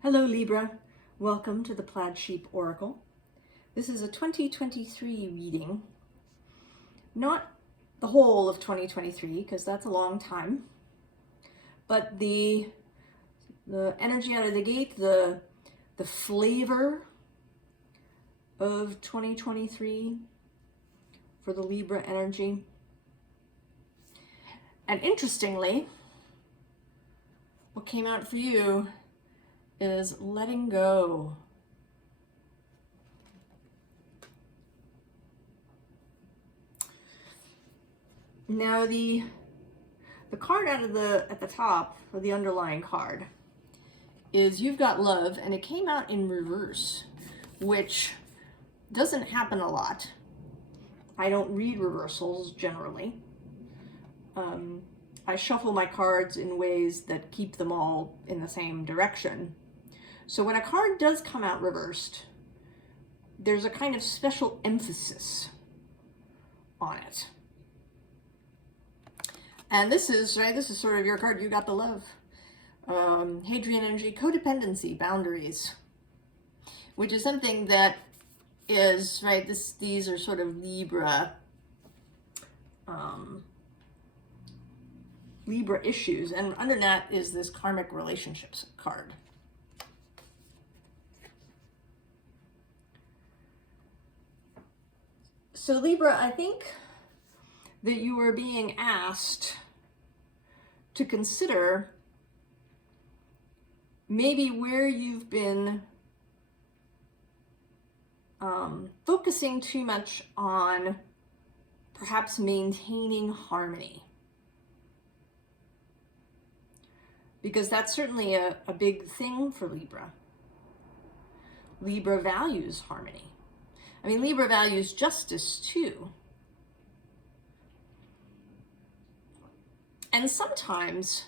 Hello Libra, welcome to the Plaid Sheep Oracle. This is a 2023 reading, not the whole of 2023 because that's a long time, but the energy out of the gate, the flavor of 2023 for the Libra energy. And interestingly, what came out for you is letting go. Now the card out of at the top, or the underlying card, is you've got love, and it came out in reverse, which doesn't happen a lot. I don't read reversals generally. I shuffle my cards in ways that keep them all in the same direction. So when a card does come out reversed, there's a kind of special emphasis on it. And this is sort of your card. You got the love. Hadrian energy, codependency, boundaries, which is something that is, right, these are sort of Libra issues, and under that is this karmic relationships card. So Libra, I think that you are being asked to consider maybe where you've been focusing too much on perhaps maintaining harmony. Because that's certainly a big thing for Libra. Libra values harmony. I mean, Libra values justice too. And sometimes,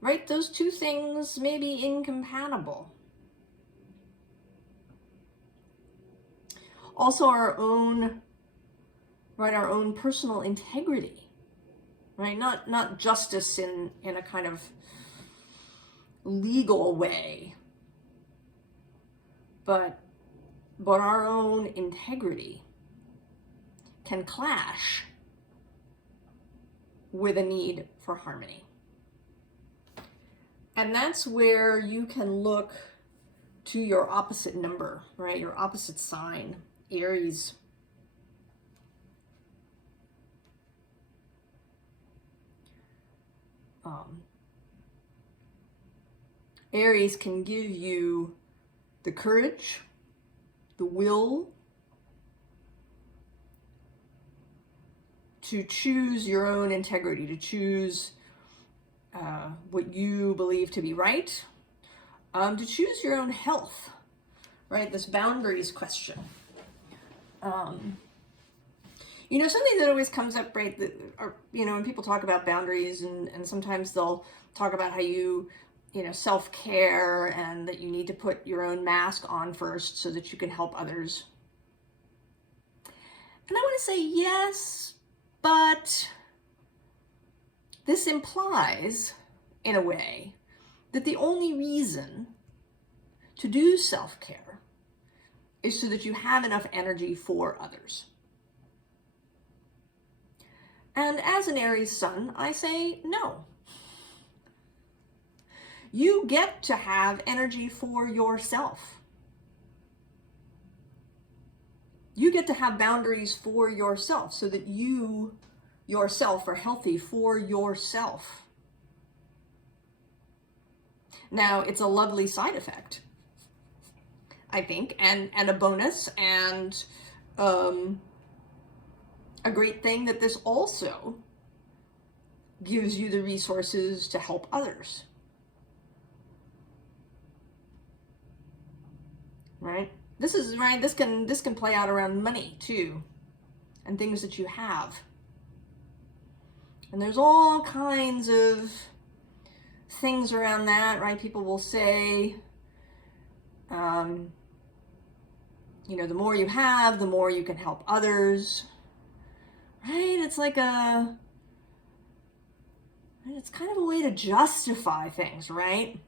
right, those two things may be incompatible. Also our own personal integrity, right? Not justice in a kind of legal way, but our own integrity can clash with a need for harmony. And that's where you can look to your opposite number, right? Your opposite sign, Aries. Aries can give you the courage, the will to choose your own integrity, to choose what you believe to be right, to choose your own health, right? This boundaries question. You know, something that always comes up, right, when people talk about boundaries, and sometimes they'll talk about how you know, self-care, and that you need to put your own mask on first so that you can help others. And I want to say yes, but this implies, in a way, that the only reason to do self-care is so that you have enough energy for others. And as an Aries sun, I say no. You get to have energy for yourself. You get to have boundaries for yourself so that you yourself are healthy for yourself. Now, it's a lovely side effect, I think, and a bonus, and a great thing that this also gives you the resources to help others. Right? This is right. This can play out around money too, and things that you have. And there's all kinds of things around that, right? People will say, you know, the more you have, the more you can help others. Right? It's like it's kind of a way to justify things, right?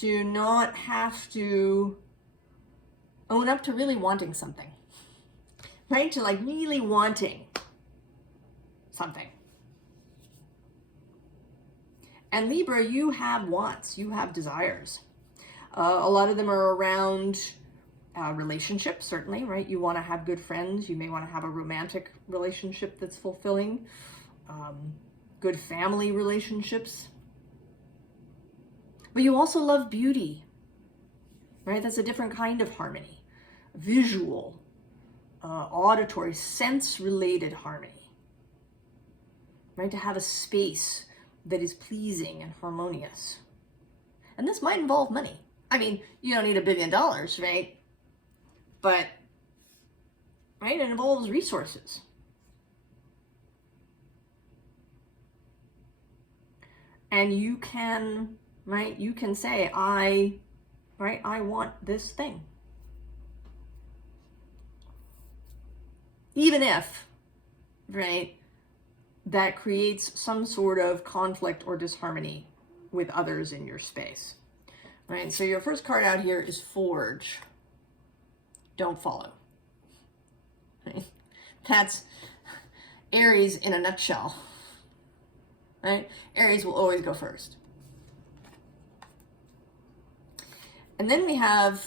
to not have to own up to really wanting something, right? To like really wanting something. And Libra, you have wants, you have desires. A lot of them are around relationships, certainly, right? You want to have good friends. You may want to have a romantic relationship that's fulfilling. Good family relationships. But you also love beauty, right? That's a different kind of harmony. Visual, auditory, sense-related harmony, right? To have a space that is pleasing and harmonious. And this might involve money. I mean, you don't need $1 billion, right? But, right, it involves resources. And you can, right, you can say, I want this thing. Even if, right, that creates some sort of conflict or disharmony with others in your space. Right, so your first card out here is Forge. Don't follow. Right? That's Aries in a nutshell. Right? Aries will always go first. And then we have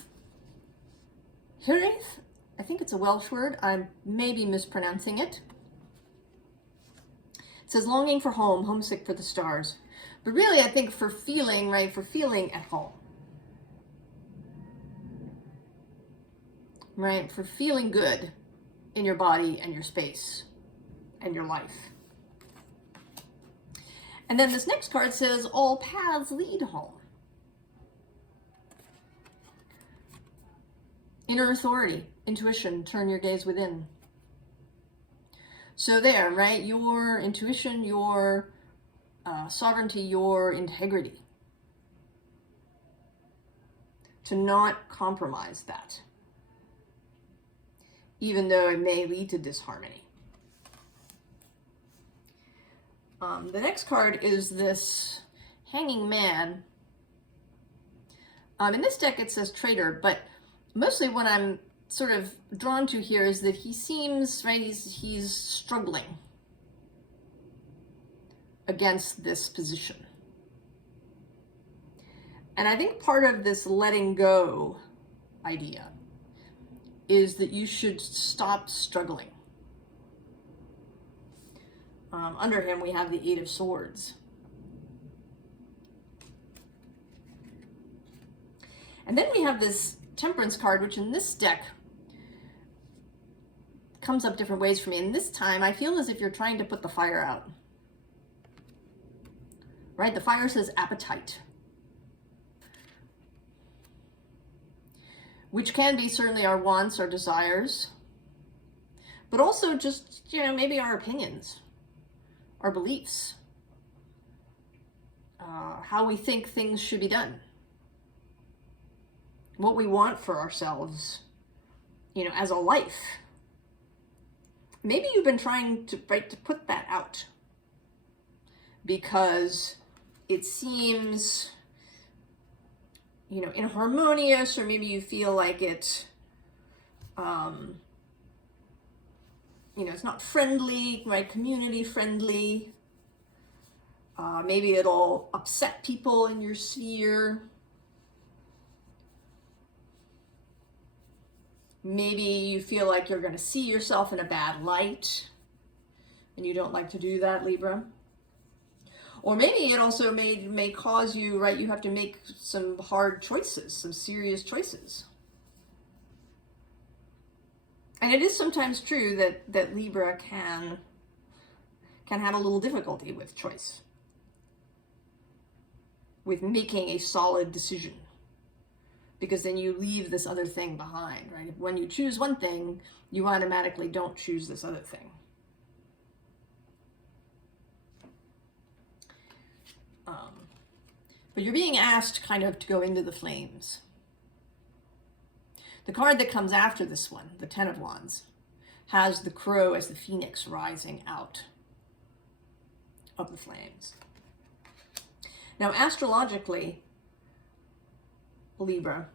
Hiraeth. I think it's a Welsh word. I may be mispronouncing it. It says longing for home, homesick for the stars. But really, I think for feeling, right, for feeling at home. Right, for feeling good in your body and your space and your life. And then this next card says, all paths lead home. Inner authority, intuition, turn your gaze within. So there, right, your intuition, your sovereignty, your integrity. To not compromise that, even though it may lead to disharmony. The next card is this Hanging Man. In this deck it says traitor, but mostly what I'm sort of drawn to here is that he seems, right, he's struggling against this position. And I think part of this letting go idea is that you should stop struggling. Under him, we have the Eight of Swords. And then we have this Temperance card, which in this deck comes up different ways for me. And this time, I feel as if you're trying to put the fire out. Right? The fire says appetite. Which can be certainly our wants, our desires, but also just, you know, maybe our opinions, our beliefs, how we think things should be done, what we want for ourselves, you know, as a life. Maybe you've been trying to, right, to put that out because it seems, you know, inharmonious, or maybe you feel like it, you know, it's not friendly, right? Community friendly. Maybe it'll upset people in your sphere. Maybe you feel like you're going to see yourself in a bad light, and you don't like to do that, Libra. Or maybe it also may cause you, right, you have to make some hard choices, some serious choices. And it is sometimes true that Libra can have a little difficulty with choice, with making a solid decision, because then you leave this other thing behind, right? When you choose one thing, you automatically don't choose this other thing. But you're being asked kind of to go into the flames. The card that comes after this one, the Ten of Wands, has the crow as the phoenix rising out of the flames. Now, astrologically, Libra,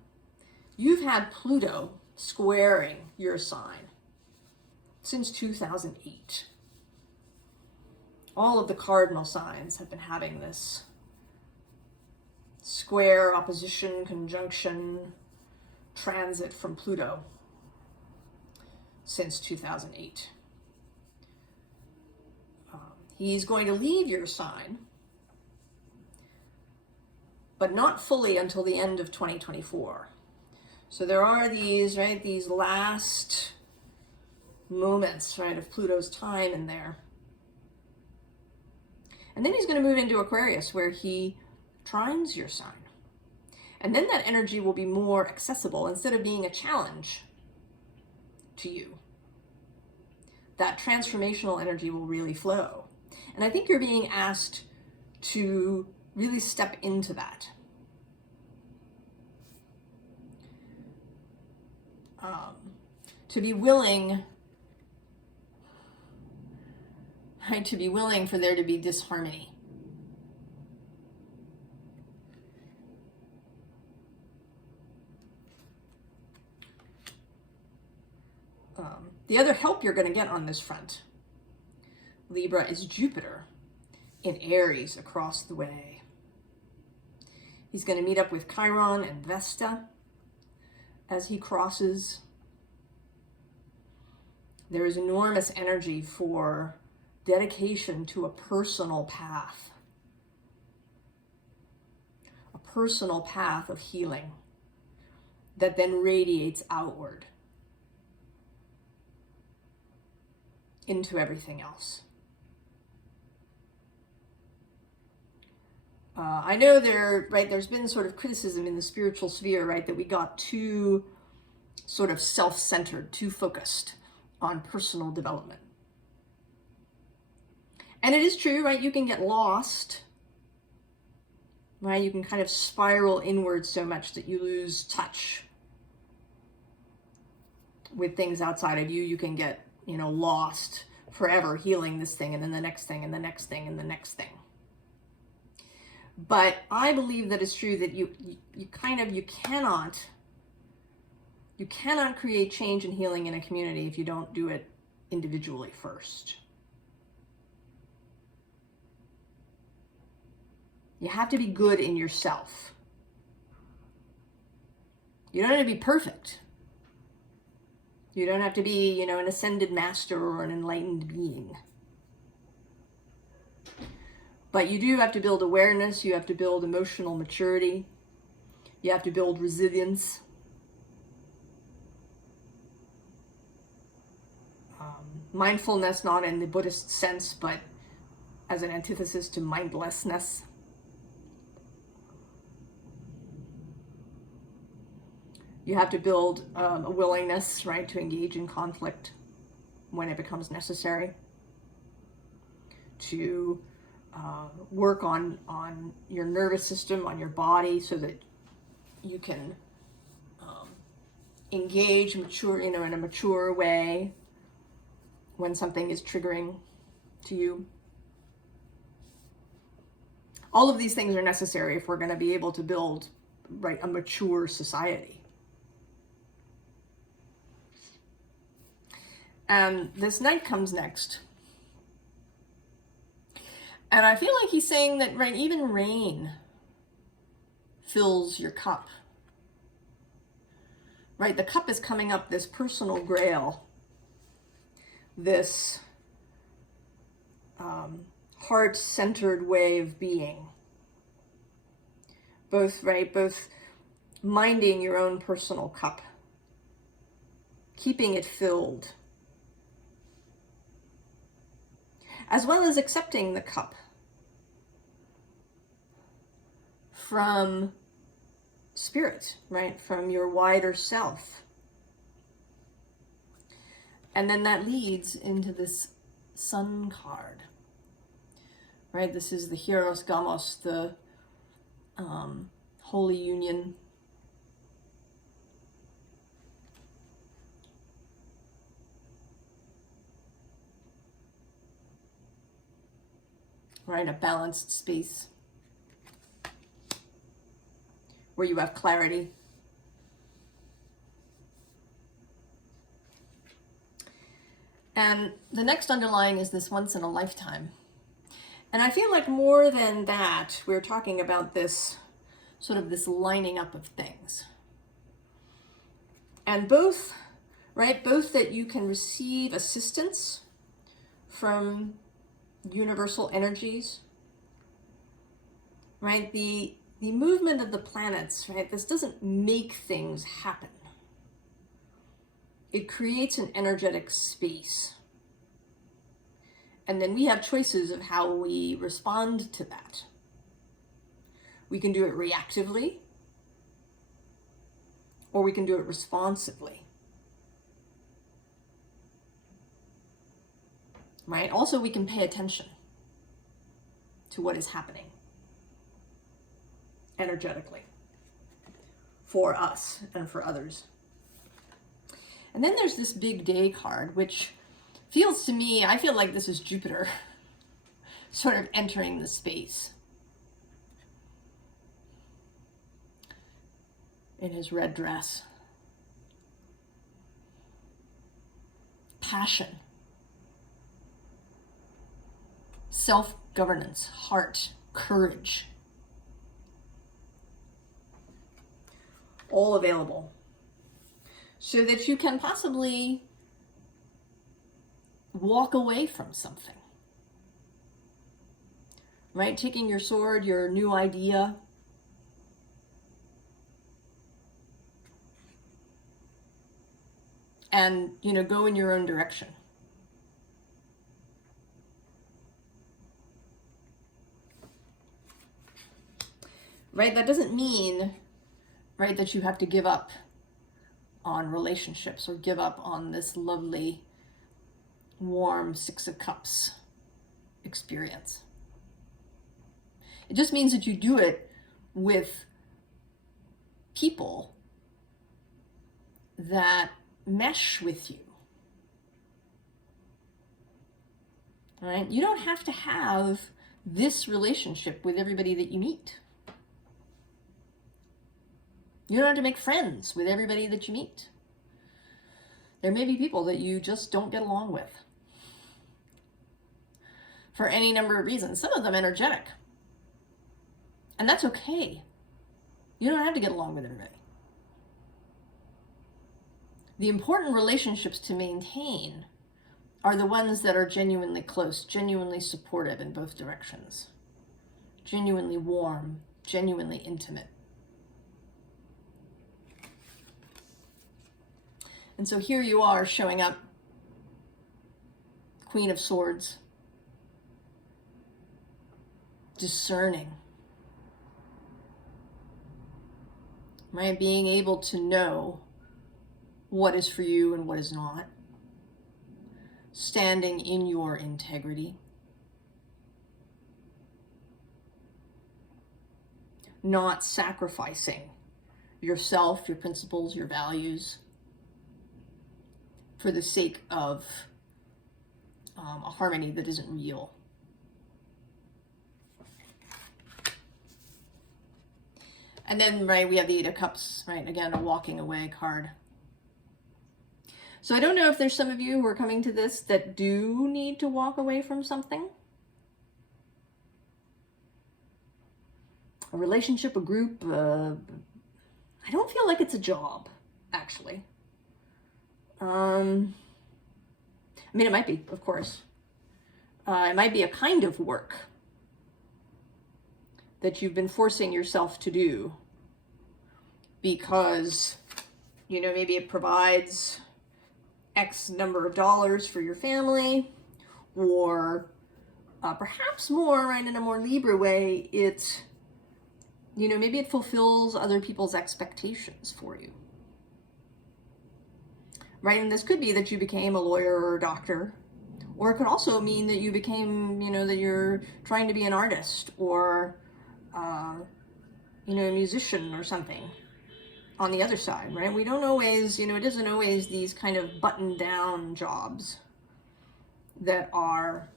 you've had Pluto squaring your sign since 2008. All of the cardinal signs have been having this square, opposition, conjunction, transit from Pluto since 2008. He's going to leave your sign, but not fully until the end of 2024. So there are these, right, these last moments, right, of Pluto's time in there. And then he's going to move into Aquarius, where he trines your sign. And then that energy will be more accessible instead of being a challenge to you. That transformational energy will really flow. And I think you're being asked to really step into that. To be willing, right, to be willing for there to be disharmony. The other help you're going to get on this front, Libra, is Jupiter in Aries across the way. He's going to meet up with Chiron and Vesta as he crosses. There is enormous energy for dedication to a personal path. A personal path of healing that then radiates outward into everything else. I know there's been sort of criticism in the spiritual sphere, right, that we got too sort of self-centered, too focused on personal development. And it is true, right? You can get lost, right? You can kind of spiral inward so much that you lose touch with things outside of you. You can get, lost forever healing this thing and then the next thing and the next thing and the next thing. But I believe that it's true that you cannot create change and healing in a community if you don't do it individually first. You have to be good in yourself. You don't have to be perfect. You don't have to be, an ascended master or an enlightened being. But you do have to build awareness. You have to build emotional maturity. You have to build resilience. Mindfulness, not in the Buddhist sense, but as an antithesis to mindlessness. You have to build a willingness, right, to engage in conflict when it becomes necessary. To work on your nervous system, on your body, so that you can engage, mature, in a mature way when something is triggering to you. All of these things are necessary if we're going to be able to build, right, a mature society. And this Knight comes next. And I feel like he's saying that, right, even rain fills your cup. Right, the cup is coming up, this personal grail, this heart-centered way of being. Both minding your own personal cup, keeping it filled, as well as accepting the cup from spirit, right? From your wider self. And then that leads into this Sun card, right? This is the Hieros Gamos, the Holy Union. Right, a balanced space. where you have clarity. And the next underlying is this once in a lifetime. And I feel like more than that, we're talking about this sort of this lining up of things. And both, right, both that you can receive assistance from universal energies, right? The movement of the planets, right? This doesn't make things happen. It creates an energetic space. And then we have choices of how we respond to that. We can do it reactively, or we can do it responsively. Right? Also, we can pay attention to what is happening energetically for us and for others. And then there's this big day card, which feels to me, I feel like this is Jupiter sort of entering the space in his red dress. Passion, self-governance, heart, courage, all available so that you can possibly walk away from something, right? Taking your sword, your new idea, and, go in your own direction. Right? That doesn't mean, right, that you have to give up on relationships or give up on this lovely, warm Six of Cups experience. It just means that you do it with people that mesh with you. Right? You don't have to have this relationship with everybody that you meet. You don't have to make friends with everybody that you meet. There may be people that you just don't get along with for any number of reasons, some of them energetic. And that's okay. You don't have to get along with everybody. The important relationships to maintain are the ones that are genuinely close, genuinely supportive in both directions, genuinely warm, genuinely intimate. And so here you are showing up, Queen of Swords, discerning, right? Being able to know what is for you and what is not, standing in your integrity, not sacrificing yourself, your principles, your values for the sake of a harmony that isn't real. And then, right, we have the Eight of Cups, right? Again, a walking away card. So I don't know if there's some of you who are coming to this that do need to walk away from something. A relationship, a group. I don't feel like it's a job, actually. I mean, it might be, of course. It might be a kind of work that you've been forcing yourself to do because, maybe it provides X number of dollars for your family, or perhaps more, right, in a more Libra way, maybe it fulfills other people's expectations for you. Right, and this could be that you became a lawyer or a doctor, or it could also mean that you became, that you're trying to be an artist or, a musician or something on the other side, right? We don't always, it isn't always these kind of buttoned down jobs that are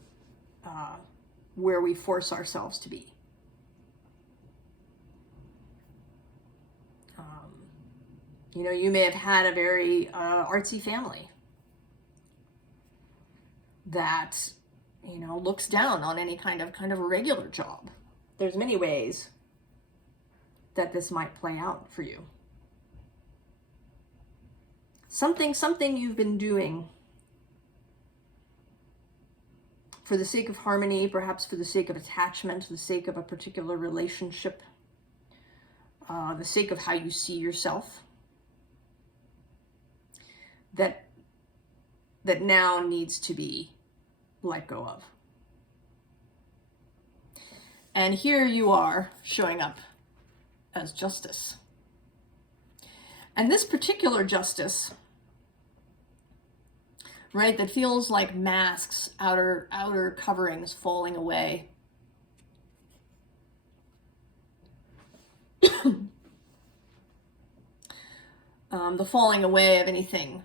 where we force ourselves to be. You know, you may have had a very artsy family that, you know, looks down on any kind of a regular job. There's many ways that this might play out for you. Something you've been doing for the sake of harmony, perhaps for the sake of attachment, for the sake of a particular relationship, the sake of how you see yourself, that now needs to be let go of. And here you are showing up as justice. And this particular justice, right, that feels like masks, outer coverings falling away. The falling away of anything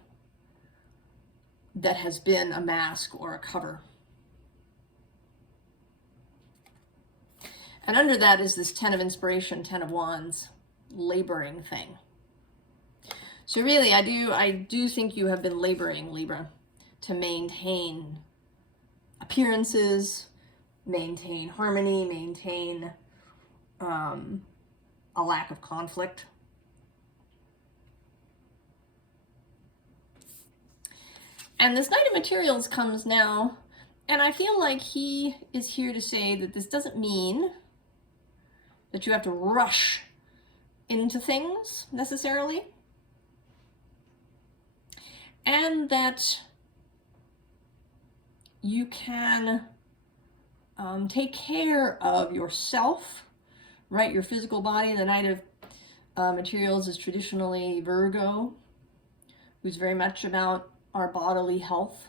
that has been a mask or a cover. And under that is this 10 of Inspiration, 10 of Wands, laboring thing. So really, I do think you have been laboring, Libra, to maintain appearances, maintain harmony, maintain a lack of conflict. And this Knight of Materials comes now, and I feel like he is here to say that this doesn't mean that you have to rush into things necessarily, and that you can take care of yourself, right? Your physical body. The Knight of Materials is traditionally Virgo, who's very much about our bodily health.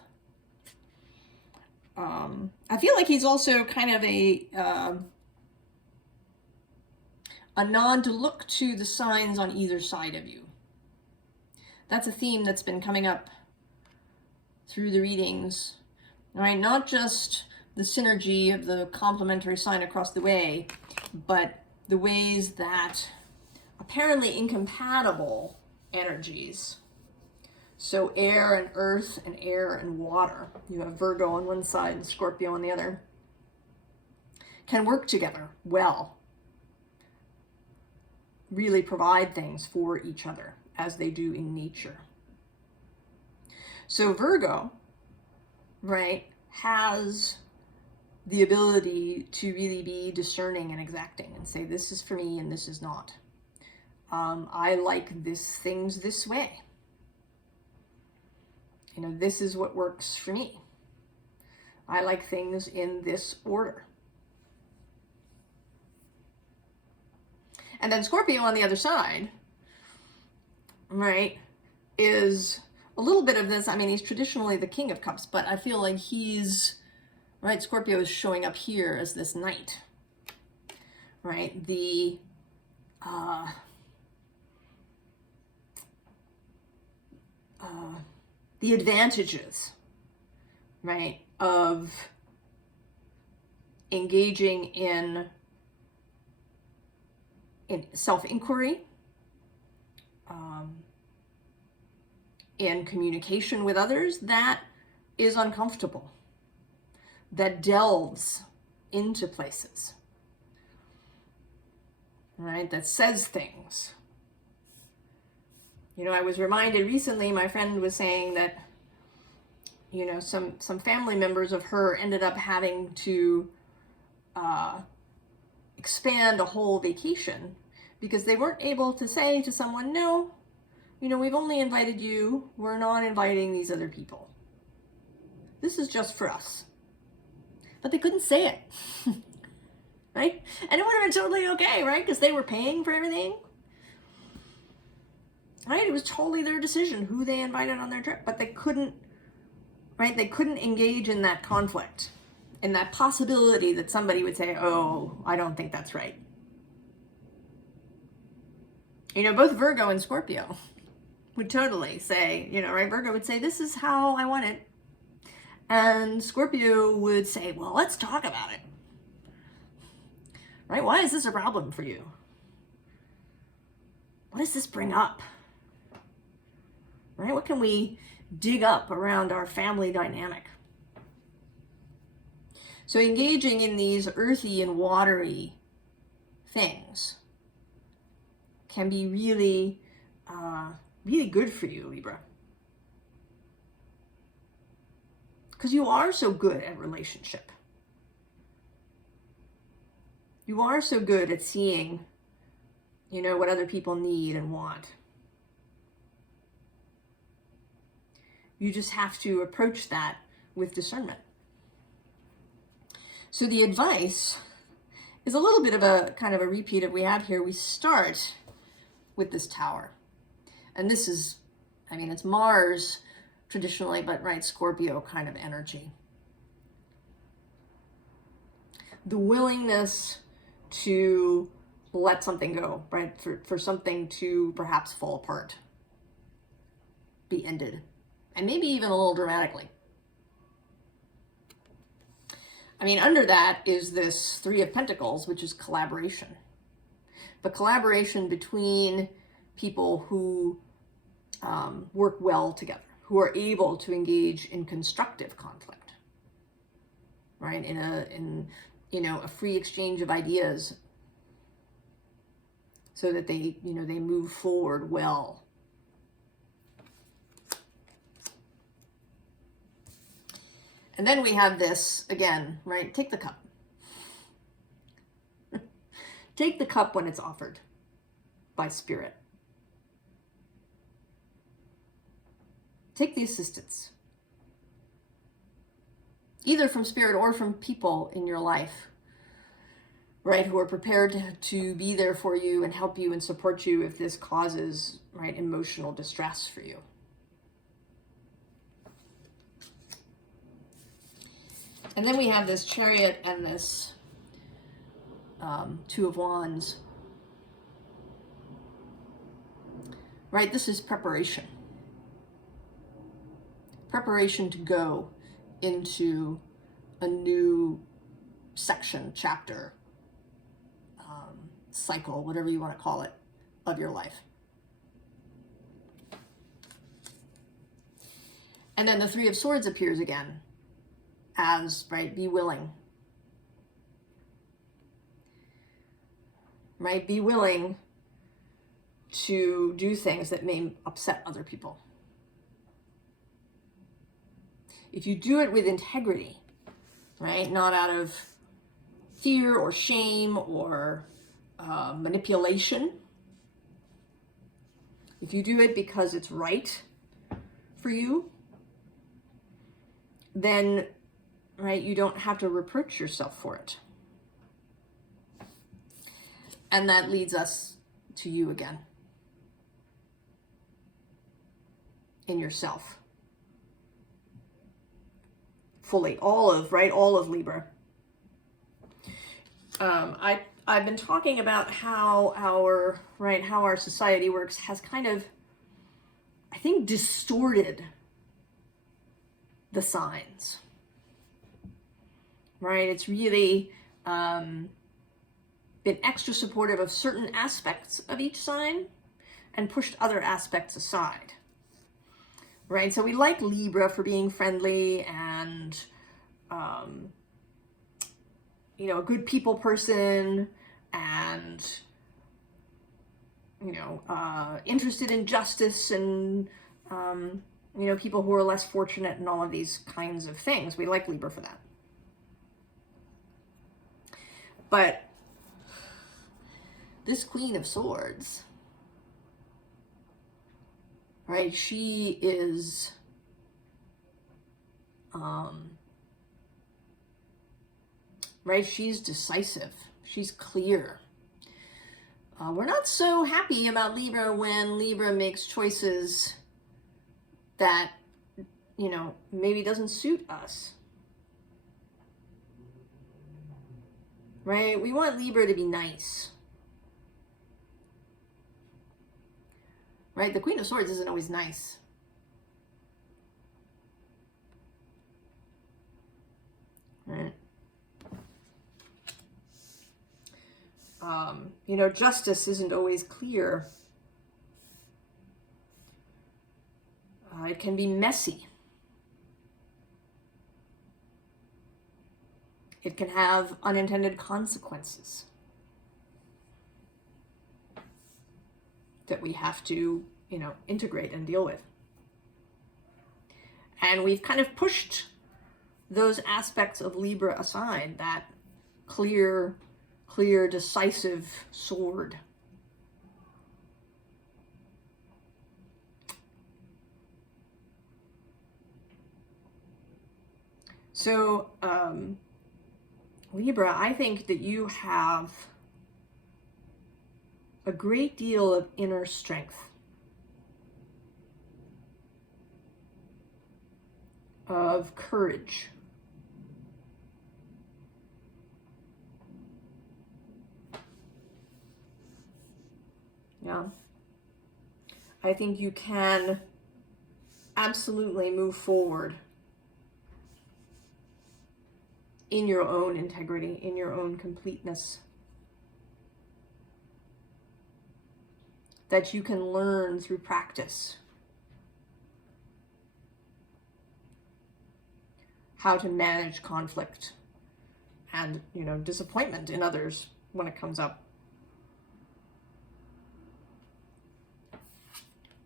I feel like he's also kind of a nod to look to the signs on either side of you. That's a theme that's been coming up through the readings, right? Not just the synergy of the complementary sign across the way, but the ways that apparently incompatible energies, so air and earth and air and water, you have Virgo on one side and Scorpio on the other, can work together well, really provide things for each other as they do in nature. So Virgo, right, has the ability to really be discerning and exacting and say, this is for me and this is not. I like things this way. You know, this is what works for me. I like things in this order. And then Scorpio on the other side, right, is a little bit of this. I mean, he's traditionally the King of Cups, but I feel like he's, right, Scorpio is showing up here as this knight, right? The advantages, right, of engaging in self-inquiry, in communication with others that is uncomfortable, that delves into places, right, that says things. You know, I was reminded recently, my friend was saying that, you know, some family members of her ended up having to expand a whole vacation because they weren't able to say to someone, no, you know, we've only invited you, we're not inviting these other people. This is just for us. But they couldn't say it, right? And it would have been totally okay, right? Because they were paying for everything. Right? It was totally their decision who they invited on their trip, but they couldn't, right? They couldn't engage in that conflict, in that possibility that somebody would say, oh, I don't think that's right. You know, both Virgo and Scorpio would totally say, you know, right? Virgo would say, this is how I want it. And Scorpio would say, well, let's talk about it. Right? Why is this a problem for you? What does this bring up? right? What can we dig up around our family dynamic? So engaging in these earthy and watery things can be really, really good for you, Libra. Because you are so good at relationship. You are so good at seeing, you know, what other people need and want. You just have to approach that with discernment. So the advice is a little bit of a kind of a repeat of what we had here. We start with this Tower. And this is, I mean, it's Mars traditionally, but right, Scorpio kind of energy. The willingness to let something go, right? For something to perhaps fall apart, be ended, and maybe even a little dramatically. I mean, under that is this Three of Pentacles, which is collaboration. But collaboration between people who work well together, who are able to engage in constructive conflict, right? In you know, a free exchange of ideas, so that they, you know, they move forward well. And then we have this again, right? Take the cup. Take the cup when it's offered by Spirit. Take the assistance, either from Spirit or from people in your life, right, who are prepared to be there for you and help you and support you if this causes, right, emotional distress for you. And then we have this Chariot and this Two of Wands. Right, this is preparation. Preparation to go into a new section, chapter, cycle, whatever you want to call it, of your life. And then the Three of Swords appears again as, right, be willing. Right, be willing to do things that may upset other people. If you do it with integrity, right, not out of fear or shame or manipulation, if you do it because it's right for you, then, right, you don't have to reproach yourself for it. And that leads us to you again, in yourself. Fully, all of Libra. I've been talking about how our society works has kind of, I think, distorted the signs. Right? It's really been extra supportive of certain aspects of each sign and pushed other aspects aside. Right? So we like Libra for being friendly and you know, a good people person, and you know, interested in justice and you know, people who are less fortunate and all of these kinds of things. We like Libra for that. But this Queen of Swords, right, she is right, she's decisive, she's clear. We're not so happy about Libra when Libra makes choices that, you know, maybe doesn't suit us. Right? We want Libra to be nice. Right? The Queen of Swords isn't always nice. Right? You know, justice isn't always clear. It can be messy. It can have unintended consequences that we have to, integrate and deal with. And we've kind of pushed those aspects of Libra aside, that clear, decisive sword. So, Libra, I think that you have a great deal of inner strength, of courage. Yeah. I think you can absolutely move forward in your own integrity, in your own completeness. That you can learn through practice how to manage conflict and, disappointment in others when it comes up.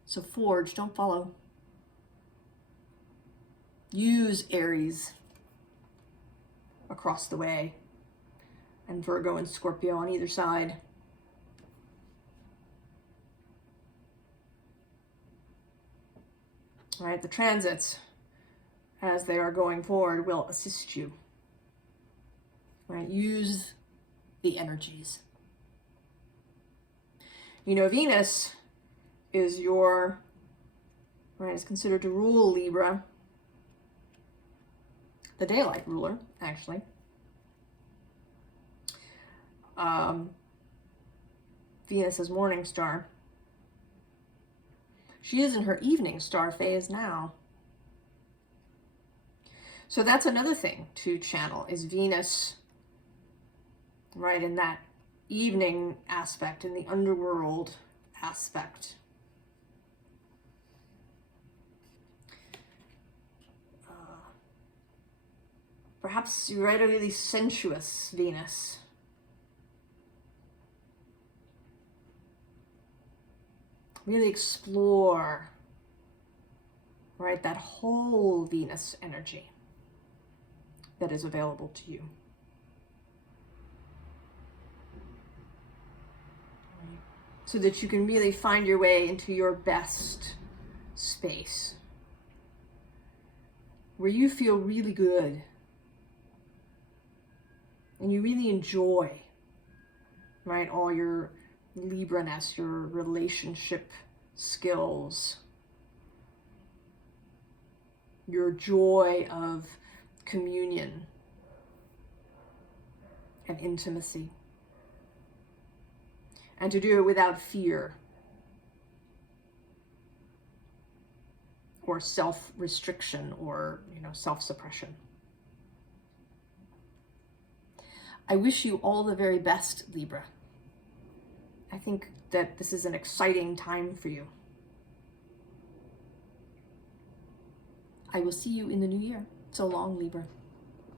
So forge, don't follow. Use Aries across the way, and Virgo and Scorpio on either side. All right, the transits, as they are going forward, will assist you. All right, use the energies. Venus is is considered to rule Libra, the daylight ruler, actually. Venus is morning star. She is in her evening star phase now. So that's another thing to channel, is Venus, right, in that evening aspect, in the underworld aspect. Perhaps you write a really sensuous Venus. Really explore, right, that whole Venus energy that is available to you. So that you can really find your way into your best space, where you feel really good and you really enjoy, right, all your Libra-ness, your relationship skills, your joy of communion and intimacy, and to do it without fear or self-restriction or, self-suppression. I wish you all the very best, Libra. I think that this is an exciting time for you. I will see you in the new year. So long, Libra.